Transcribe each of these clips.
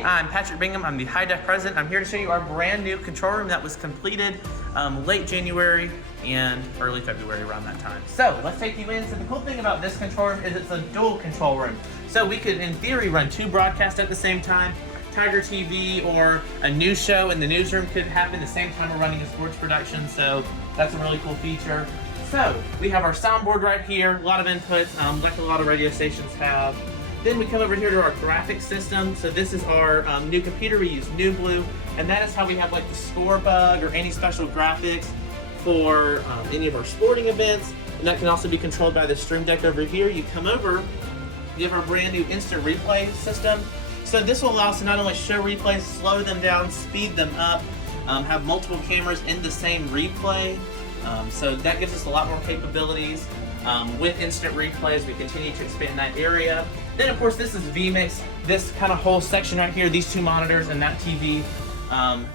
Hey, I'm Patrick Bingham. I'm the High Def President. I'm here to show you our brand new control room that was completed late January and early February, around that time. So let's take you in. So the cool thing about this control room is it's a dual control room. So we could, in theory, run 2 broadcasts at the same time. Tiger TV or a news show in the newsroom could happen the same time we're running a sports production. So that's a really cool feature. So we have our soundboard right here, a lot of inputs, like a lot of radio stations have. Then we come over here to our graphics system. So this is our new computer. We use New Blue, and that is how we have like the score bug or any special graphics for any of our sporting events. And that can also be controlled by the Stream Deck over here. You come over, you have our brand new instant replay system. So this will allow us to not only show replays, slow them down, speed them up, have multiple cameras in the same replay. So that gives us a lot more capabilities. With instant replays, we continue to expand that area. Then of course this is Vmix, this kind of whole section right here, these 2 monitors and that TV.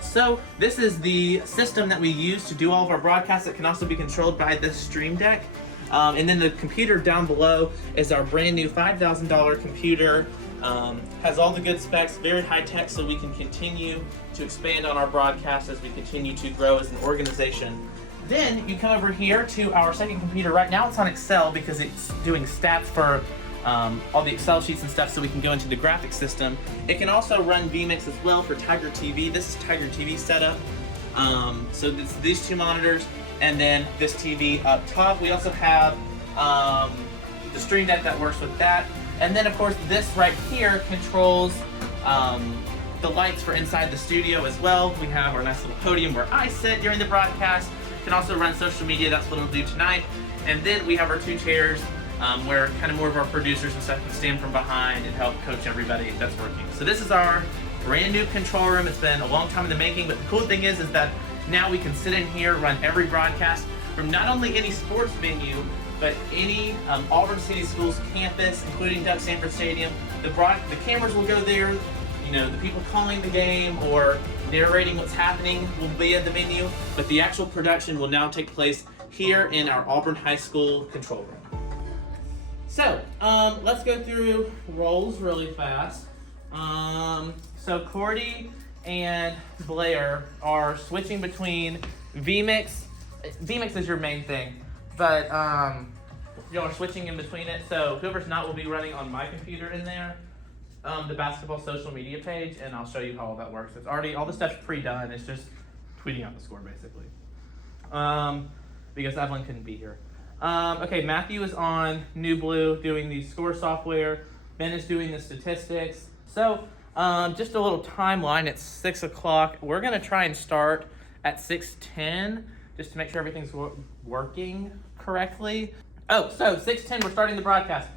So this is the system that we use to do all of our broadcasts. It can also be controlled by the Stream Deck. And then the computer down below is our brand new $5,000 computer. Has all the good specs, very high tech, so we can continue to expand on our broadcast as we continue to grow as an organization. Then you come over here to our second computer. Right now it's on Excel because it's doing stats for all the Excel sheets and stuff, so we can go into the graphics system. It can also run Vmix as well for Tiger TV. This is Tiger TV setup. So it's these 2 monitors and then this TV up top. We also have the Stream Deck that works with that. And then of course this right here controls the lights for inside the studio as well. We have our nice little podium where I sit during the broadcast. Can also run social media, that's what it'll do tonight. And then we have our 2 chairs where kind of more of our producers and stuff can stand from behind and help coach everybody if that's working. So this is our brand new control room. It's been a long time in the making, but the cool thing is that now we can sit in here, run every broadcast from not only any sports venue, but any Auburn City Schools campus, including Doug Sanford Stadium. The cameras will go there. You know, the people calling the game or narrating what's happening will be at the venue, but the actual production will now take place here in our Auburn High School control room. So, let's go through roles really fast. So Cordy and Blair are switching between Vmix. Vmix is your main thing, but y'all are switching in between it. So whoever's not will be running on my computer in there. The basketball social media page, and I'll show you how all that works. It's already, all the stuff's pre-done. It's just tweeting out the score, basically. Because Evelyn couldn't be here. Okay, Matthew is on New Blue doing the score software. Ben is doing the statistics. So, just a little timeline. It's 6 o'clock. We're gonna try and start at 6:10, just to make sure everything's working correctly. Oh, so 6:10, we're starting the broadcast.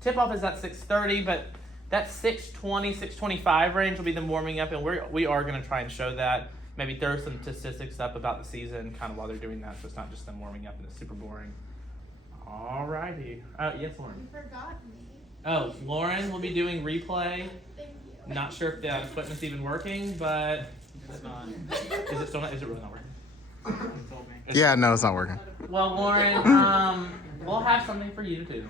Tip-off is at 6:30, but that 6:20, 6:25 range will be the warming up, and we are going to try and show that. Maybe throw some statistics up about the season kind of while they're doing that, so it's not just them warming up and it's super boring. Alrighty. Yes, Lauren? You forgot me. Oh, Lauren will be doing replay. Thank you. Not sure if the equipment's even working, but it's not. Is it still not? Is it really not working? You told me. Yeah, no, it's not working. Well, Lauren, we'll have something for you to do.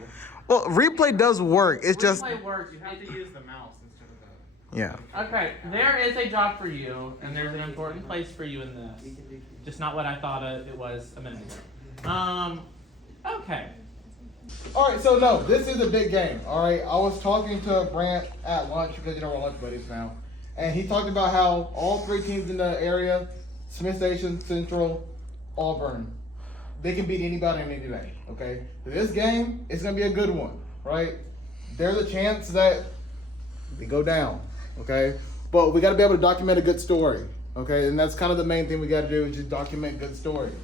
Well, replay does work. It's just Replay works. You have to use the mouse instead of the... yeah. Okay, there is a job for you, and there's an important place for you in this. Just not what I thought it was a minute ago. Okay. All right, so no, this is a big game. All right, I was talking to Brant at lunch because we're lunch buddies now, and he talked about how all 3 teams in the area, Smith Station, Central, Auburn, they can beat anybody any day. Okay, this game is gonna be a good one, right? There's a chance that we go down. Okay, but we got to be able to document a good story. Okay, and that's kind of the main thing we got to do is just document good stories.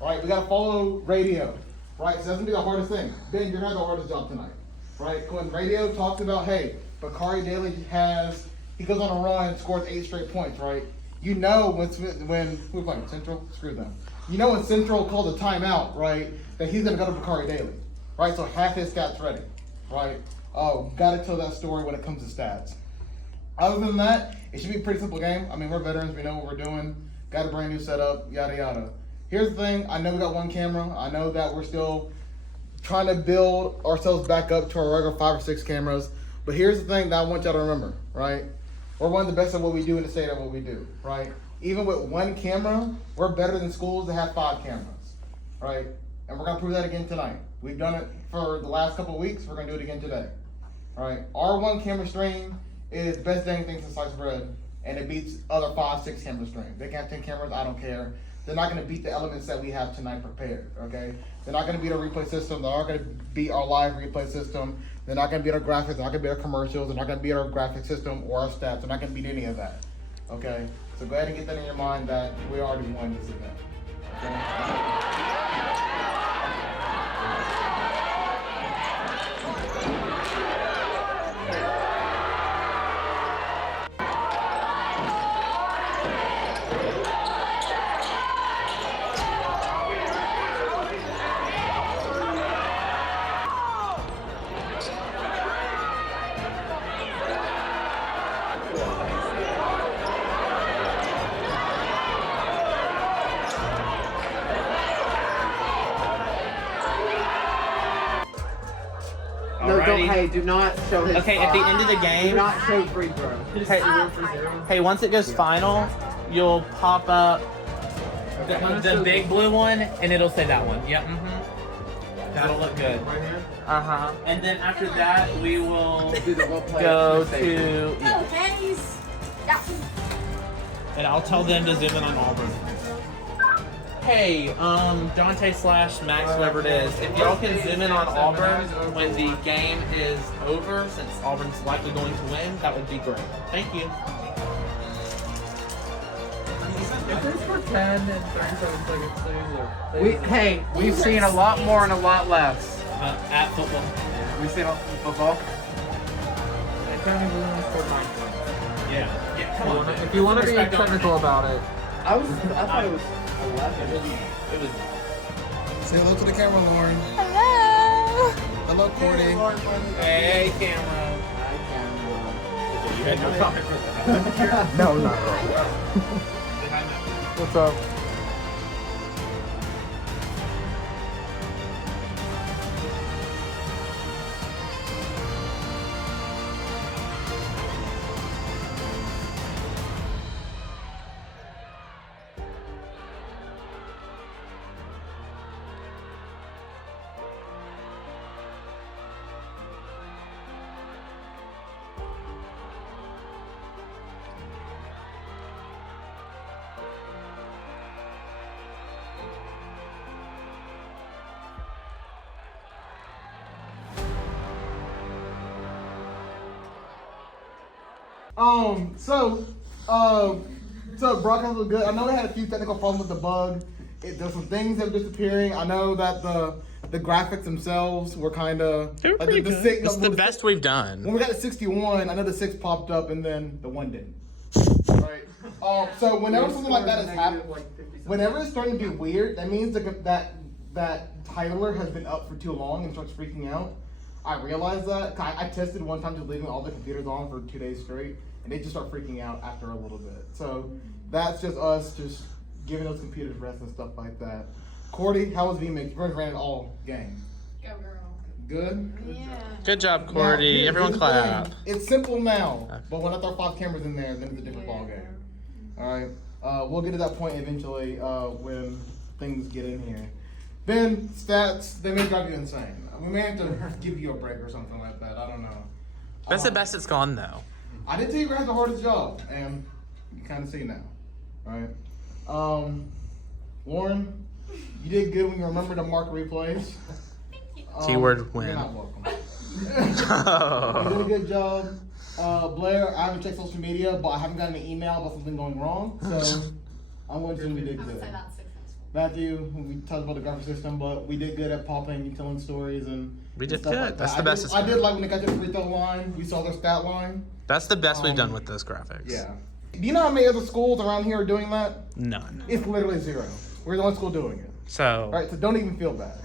All right, we got to follow radio. Right, so that's gonna be the hardest thing. Ben, you're gonna have the hardest job tonight, right? When radio talks about, hey, Bakari Daly he goes on a run, scores 8 straight points, right? You know when we're playing Central, screw them. You know when Central calls a timeout, right, that he's gonna go to Bakari Daly, right? So have his stats ready, right? Gotta tell that story when it comes to stats. Other than that, it should be a pretty simple game. I mean, we're veterans, we know what we're doing, got a brand new setup, yada yada. Here's the thing, I know we got 1 camera. I know that we're still trying to build ourselves back up to our regular 5 or 6 cameras. But here's the thing that I want y'all to remember, right? We're one of the best at what we do in the state of what we do, right? Even with one camera, we're better than schools that have 5 cameras, right? And we're gonna prove that again tonight. We've done it for the last couple of weeks. We're gonna do it again today, all right? Our 1 camera stream is the best dang thing since sliced bread, and it beats other 5, 6 camera streams. They can have 10 cameras, I don't care. They're not gonna beat the elements that we have tonight prepared, okay? They're not gonna beat our replay system. They're not gonna beat our live replay system. They're not gonna beat our graphics. They're not gonna beat our commercials. They're not gonna beat our graphic system or our stats. They're not gonna beat any of that, okay? So go ahead and get that in your mind that we already won this event, okay? No, don't. Alrighty. Hey, do not show his. Okay, at the end of the Do game, not show free throw. hey, once it goes final, you'll pop up the big blue one, and it'll say that one. Yep. That'll look good. Right here. And then after that, we will Do the role play. go station. to, Oh, Pennies. Yeah. and I'll tell them to zoom in on Auburn. Hey, Dante / Max, whoever it is, if y'all can zoom in on Auburn when the game is over, since Auburn's likely going to win, that would be great. Thank you. If it's for 10 and 37 seconds, We've seen a lot more and a lot less. At football. We've seen football. County Balloons scored 9 points. Yeah, come on. If you want to be Respect on technical about it, I thought it was 11. It was. Say hello to the camera, Lauren. Hello. Hello, Courtney. Hey, camera. You had no comment for that. no, not at all. What's up? So broadcast was good. I know we had a few technical problems with the bug. There's some things that are disappearing. I know that the graphics themselves were kind of They were pretty good. It's the best we've When done. we got to 61, I know the 6 popped up and then the 1 didn't. Right. So whenever something like that is happening, whenever it's starting to be weird, that means that Tyler has been up for too long and starts freaking out. I realized that. I tested one time just leaving all the computers on for 2 days straight, and they just start freaking out after a little bit. So that's just us just giving those computers rest and stuff like that. Cordy, how was Vmix? You ran it all game. Go girl. Good? Yeah. Good job, Now, Cordy. here's Everyone the clap. thing. It's simple now, but when I throw 5 cameras in there, then it's a different ball game. All right, we'll get to that point eventually when things get in here. Then stats, they may drive you insane. We may have to give you a break or something like that. I don't know. That's the best it's gone, though. I did tell you we had the hardest job, and you kind of see now. All right. Lauren, you did good when you remembered to mark replays. Keyword win. You're not welcome. You did a good job. Blair, I haven't checked social media, but I haven't gotten an email about something going wrong, so I'm going to assume we did I would good. say that's successful. Matthew, we talked about the graphic system, but we did good at popping and telling stories and We did stuff good. like That's that. the best it's I did been. like when they got to the free throw line. We saw their stat line. That's the best we've done with those graphics. Yeah. Do you know how many other schools around here are doing that? None. It's literally 0. We're the only school doing it. So, All right, so don't even feel bad.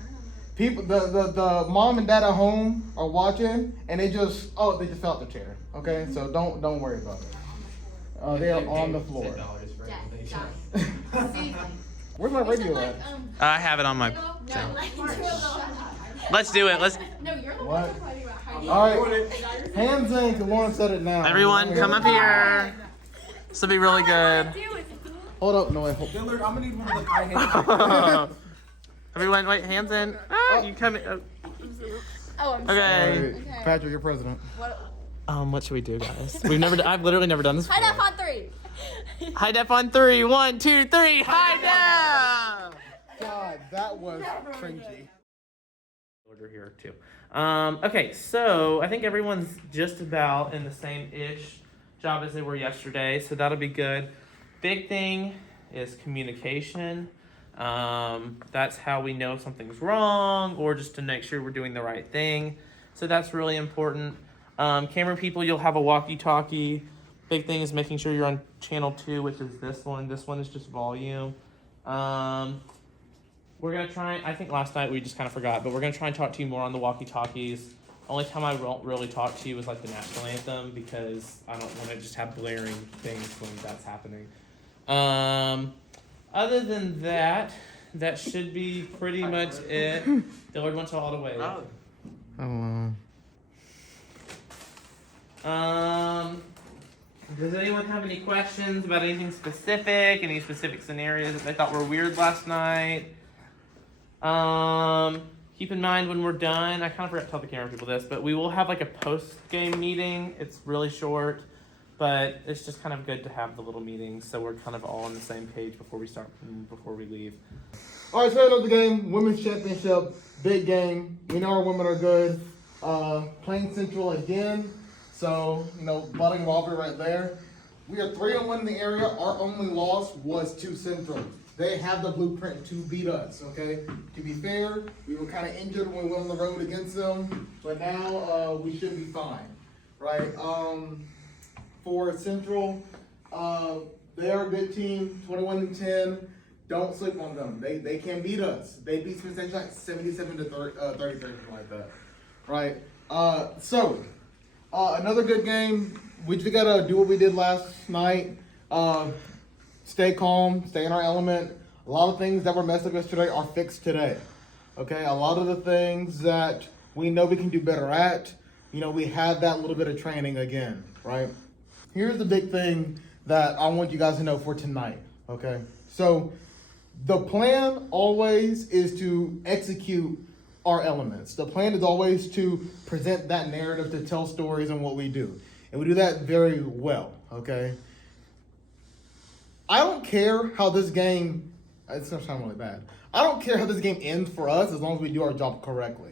People, the mom and dad at home are watching, and they just fell out the chair. Okay, so don't worry about it. They are on the floor. Where's my radio at? I have it on my No, thing. like, Let's do it. Let's. No, you're the What? one talking about hiding. All right, hands in, because Lauren said it now. Everyone, come up here. This will be really good. Hold up, no wait. Hold. Dillard, I'm gonna need one of the high hands. Everyone, wait, hands in. Ah, you come in. Oh, I'm Okay. All right, Patrick, you're president. What should we do, guys? I've literally never done this High before. def on 3. High def on 3. 1, 2, 3. High def. God, that was cringy. Order here too. Okay, so I think everyone's just about in the same-ish job as they were yesterday, so that'll be good. Big thing is communication. That's how we know if something's wrong, or just to make sure we're doing the right thing. So that's really important. Camera people, you'll have a walkie-talkie. Big thing is making sure you're on channel 2, which is this one. This one is just volume. We're gonna try, I think last night we just kind of forgot, but we're gonna try and talk to you more on the walkie-talkies. Only time I won't really talk to you is like the national anthem, because I don't want to just have blaring things when that's happening. Other than that, that should be pretty much it. Dillard wants all the way. Does anyone have any questions about anything specific, any specific scenarios that they thought were weird last night? Keep in mind when we're done, I kind of forgot to tell the camera people this, but we will have like a post-game meeting. It's really short, but it's just kind of good to have the little meetings so we're kind of all on the same page before we start, before we leave. All right, so another game, women's championship, big game. We know our women are good. Playing Central again, so budding rivalry right there. We are 3-1 in the area. Our only loss was to Central. They have the blueprint to beat us, okay? To be fair, we were kind of injured when we went on the road against them, but now we should be fine, right? For Central, they are a good team, 21-10. Don't sleep on them. They can beat us. They beat Smith Station like 77-33, something like that, right? Another good game. We just gotta do what we did last night. Stay calm, stay in our element. A lot of things that were messed up yesterday are fixed today. Okay, a lot of the things that we know we can do better at, we have that little bit of training again, right? Here's the big thing that I want you guys to know for tonight, okay? So the plan always is to execute our elements. The plan is always to present that narrative, to tell stories and what we do. And we do that very well, okay? I don't care how this game, it's gonna sound really bad. I don't care how this game ends for us as long as we do our job correctly,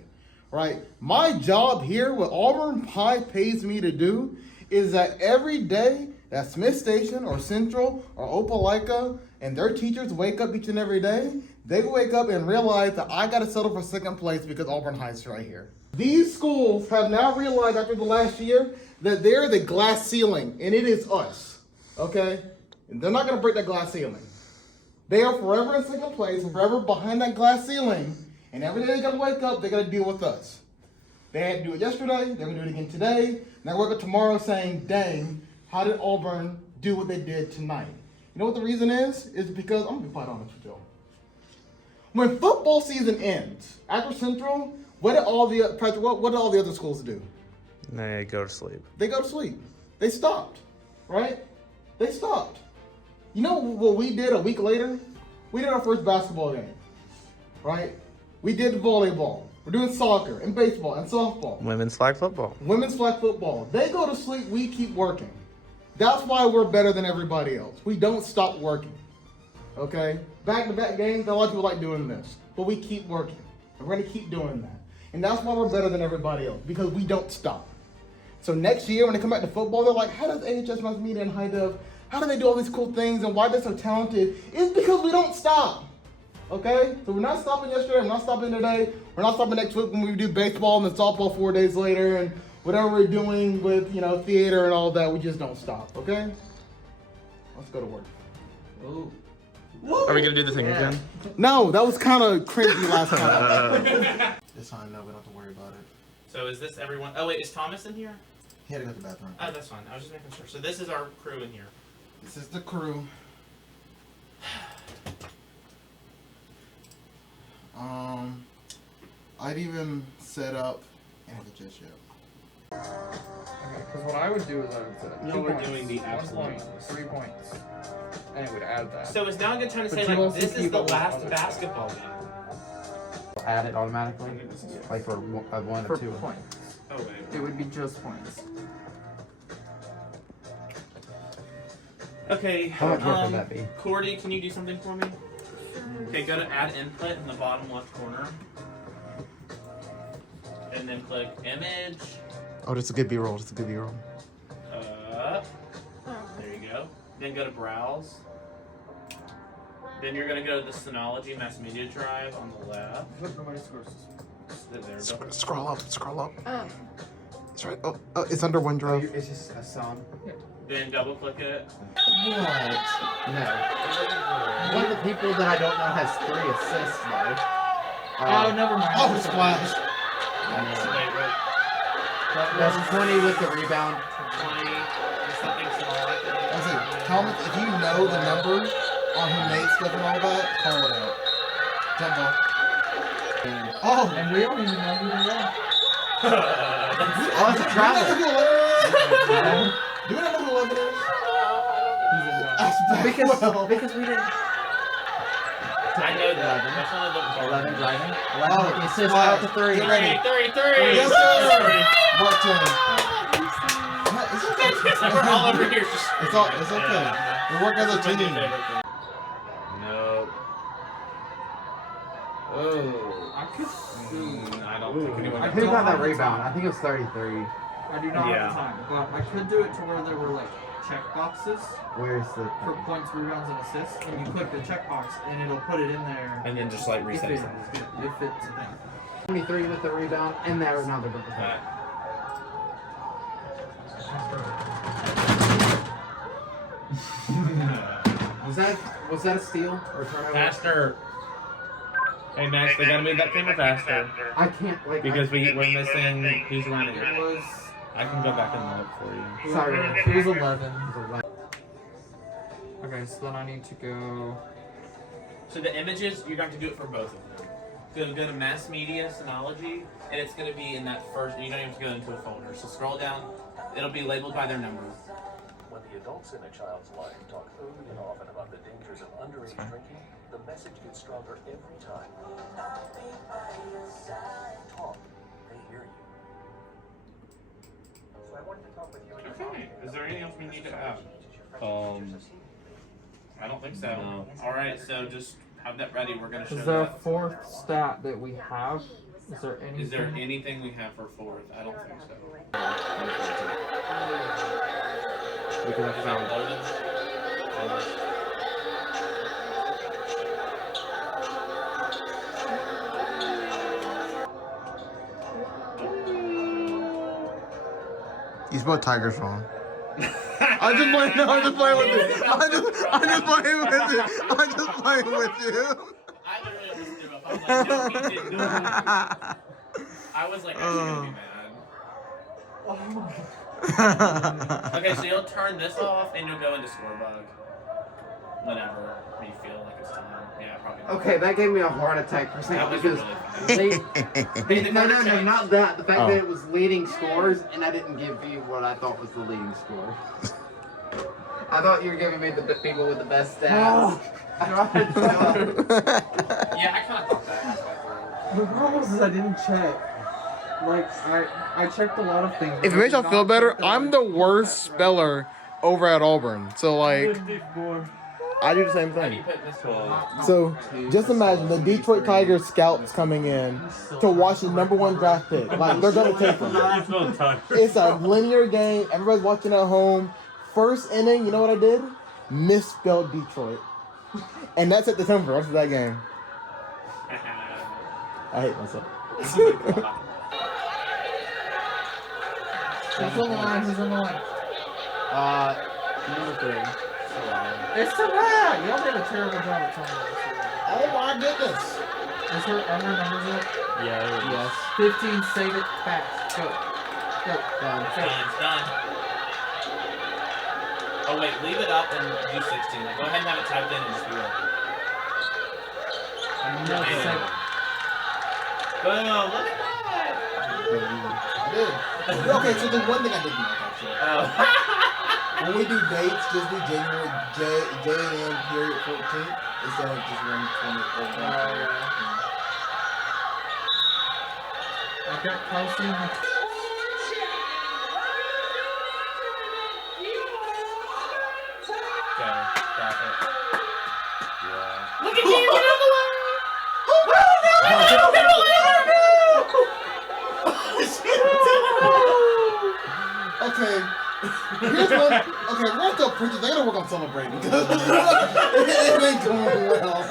right? My job here, what Auburn High pays me to do, is that every day that Smith Station or Central or Opelika and their teachers wake up each and every day, they wake up and realize that I gotta settle for second place because Auburn High is right here. These schools have now realized after the last year that they're the glass ceiling, and it is us, okay? And they're not gonna break that glass ceiling. They are forever in second place, forever behind that glass ceiling, and every day they gotta wake up, they gotta deal with us. They had to do it yesterday, they're gonna do it again today, and they wake up tomorrow saying, dang, how did Auburn do what they did tonight? You know what the reason is? It's because, I'm gonna be quite honest with you. When football season ends, after Central, what did all the other schools do? They go to sleep. They go to sleep. They stopped, right? They stopped. You know what we did a week later? We did our first basketball game, right? We did volleyball. We're doing soccer and baseball and softball. Women's flag football. Women's flag football. They go to sleep, we keep working. That's why we're better than everybody else. We don't stop working, okay? Back-to-back games, a lot of people like doing this, but we keep working. And we're gonna keep doing that. And that's why we're better than everybody else, because we don't stop. So next year, when they come back to football, they're like, how does AHS Mass Media and High Def, how do they do all these cool things and why they're so talented? It's because we don't stop, okay? So we're not stopping yesterday, we're not stopping today, we're not stopping next week when we do baseball and then softball 4 days later and whatever we're doing with, theater and all that, we just don't stop, okay? Let's go to work. Ooh. Are we gonna do the thing again? No, that was kind of crazy last time. This time, no, we don't have to worry about it. So is this everyone? Oh wait, is Thomas in here? He had to go to the bathroom. Oh, that's fine. I was just making sure. So this is our crew in here. This is the crew. I'd even set up an just yet. Okay, because what I would do is I would set No, 2 we're points, doing the 1 absolute point, minimums. 3 points, and it would add that. So is now a good time to But say, you like, also this is keep the up with last other basketball game? Add it automatically, like for 1 For or 2. points. Oh, wait. It would be just points. Okay, How much work would that be? Cordy, can you do something for me? Okay, go to add input in the bottom left corner. And then click image. Oh, that's a good B-roll. That's a good B-roll. There you go. Then go to browse. Then you're gonna go to the Synology Mass Media Drive on the left. Look, nobody scores. There, Scroll up. Scroll up. Oh. It's right. Oh, it's under OneDrive. It's just a song. Then double click it. What? No. One of the people that I don't know has 3 assists though. Oh, never mind. Oh, splash. That's 20 with the rebound. 20. Something Synology. I was like, comment if you know the number on who made stuff and all that, call it out. Jump ball. Oh! And we don't even know who they are. Oh, it's a travel. Do we not know who 11 is? Because we didn't. I know that. That's one of the 11 driving. Oh, The assist out to 3. Get ready. 3. Yes, sir. Mark 10. We're all over here. It's okay. We work as a team. No. Oh. I could. I don't think anyone. Who got that rebound? I think it was 33. I do not Yeah. have the time, but I could do it to where there were like check boxes Where's the? for points, rebounds, and assists, and you click the checkbox, and it'll put it in there. And then just like If reset it, it. if it's a thing. 23 with the rebound, and there another with the Alright. Was that a steal or turnover? Faster. Hey Max, they gotta move that camera faster. I can't like. Because we're missing who's running. It was. I can go back and look for you. Sorry. It was 11. It was 11. Okay, so then I need to go. So the images, you're going to do it for both of them. Go to Mass Media Synology, and it's going to be in that first. You don't even have to go into a folder. So scroll down. It'll be labeled by their number. When the adults in a child's life talk early and often about the dangers of underage drinking, the message gets stronger every time. Talk. They hear you. So I wanted to talk with you. Okay. Is there anything else we need to add? I don't think so. No. All right. So just have that ready. We're going to show Is there a that. 4th stat that we have? Is there anything? Is there anything we have for fourth? I don't think so. Because I Is found. that loaded? You spelled Tigers wrong. I'm just playing. No, I'm just playing with you. I'm just playing with you. I'm just playing with you. I literally almost gave up. I was like, no, he didn't do it. I was like, I'm gonna be mad. Okay, so you'll turn this off and you'll go into Scorebug whenever you feel like it's time. Yeah, probably. Not. Okay, that gave me a heart attack for a That second was because really funny. they no, not that. The fact Oh. that it was leading scores, and I didn't give you what I thought was the leading score. I thought you were giving me the people with the best stats. Yeah, I kind of thought that. The problem is I didn't check. Like I checked a lot of things. If it makes y'all feel better, I'm the worst speller over at Auburn. So like, I do the same Have you thing. put this one? So just imagine the Detroit Tigers scouts coming in to watch the #1 draft pick. Like they're gonna take them. It's a linear game. Everybody's watching at home. First inning, you know what I did? Misspelled Detroit, and that's at the tone for the rest of that game. I hate myself. Who's on the line? Who's on the line? Number 3. It's so bad. Y'all did a terrible job of telling me this. Oh my goodness! Is her numbers up? Yeah. Yes. 15. Save it fast. Go. Go. Done. It's done. Oh wait, leave it up and do 16. Like, go ahead and have it typed in and just be ready. No, save it. Boom! Look at that! I did. Okay, so the one thing I didn't like actually. Oh. When we do dates, just do January J.M. period 14th instead of just 120 or 120. I got Kelsey. Okay, stop it. Yeah. Look at you! Get out of the way! Oh, no! Get out of the way! Okay. Here's one. Okay, we're gonna tell preachers they gotta work on celebrating because it ain't going well.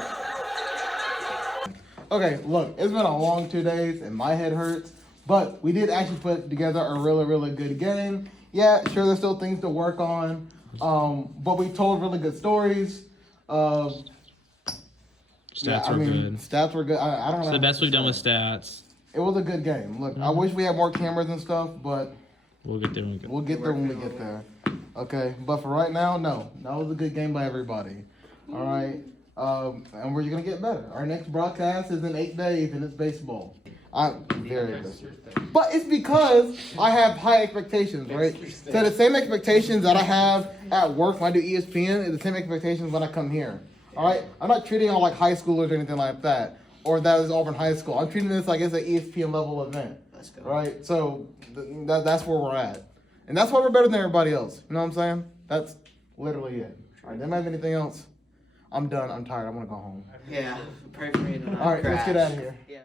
Okay, look, it's been a long 2 days and my head hurts, but we did actually put together a really good game. Yeah, sure, there's still things to work on, but we told really good stories. Stats were good. Stats were good. I don't know. It's the best we've done with stats. It was a good game. Look, I wish we had more cameras and stuff, but We'll get there when we get there. we'll get there when we get there. Okay, but for right now, no. That was a good game by everybody. All right, and we're gonna get better. Our next broadcast is in 8 days, and it's baseball. I'm very aggressive. But it's because I have high expectations, right? So the same expectations that I have at work when I do ESPN is the same expectations when I come here. All right, I'm not treating it all like high schoolers or anything like that, or that is Auburn High School. I'm treating this like it's an ESPN level event. Let's go. Right? So that's where we're at. And that's why we're better than everybody else. You know what I'm saying? That's literally it. All right, didn't have anything else? I'm done. I'm tired. I want to go home. Yeah, pray for me to not All right, let's get crash. out of here. Yeah.